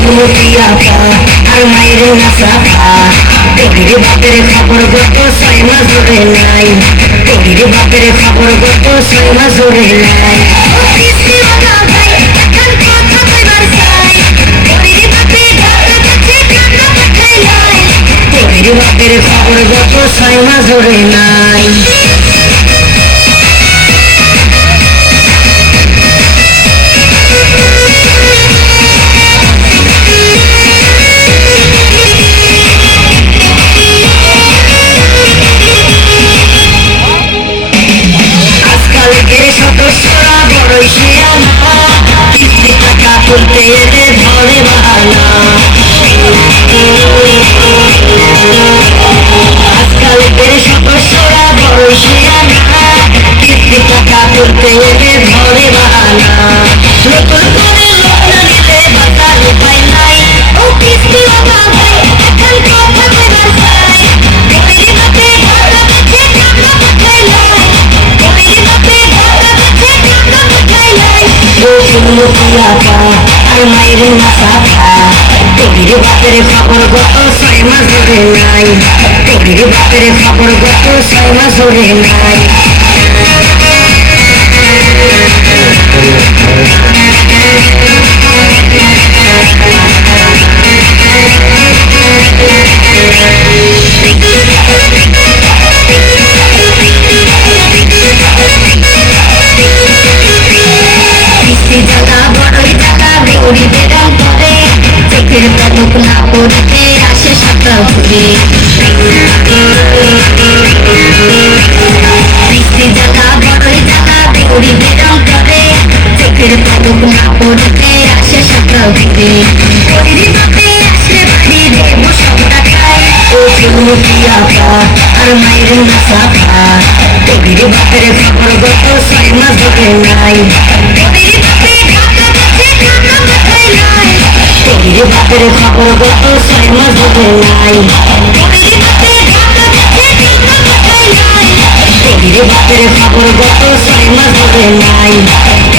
চুমুকিয়া পা আর মায়ের নাসাফা তোর বাপের খবর গত ছয় মাস ধরে নাই তোর বাপের খবর গত ছয় মাস ধরে নাই বাপের খবর গত ছয় মাস ধরে নাই বড়ই শিয়ানা কিস্তি টাকা ধরে বাহানা আজকালকের সদস্যরা বড়ই lata Almayri masata Togiri bapere khapar goto soy mazore nai Togiri bapere khapar goto soy mazore nai বেরাম করে চোখের পলক না পড়তে আসে সাঁতার ঘুরে কিস্তি টাকা বড়ই গৌরী বেরাম করে চোখের পলক না পড়তে আসে সাঁতার ঘুরে ওরে বাপে আসলে বাড়ি দেব সব টাকায় ও চুমুকিয়া পা আর মায়ের নাসাফা তোর বাপের খবর গত ছয় মাস নাই তোর বাপের খবর গত ছয় মাস ধরে নাই বাপের খবর গত ছয় মাস ধরে নাই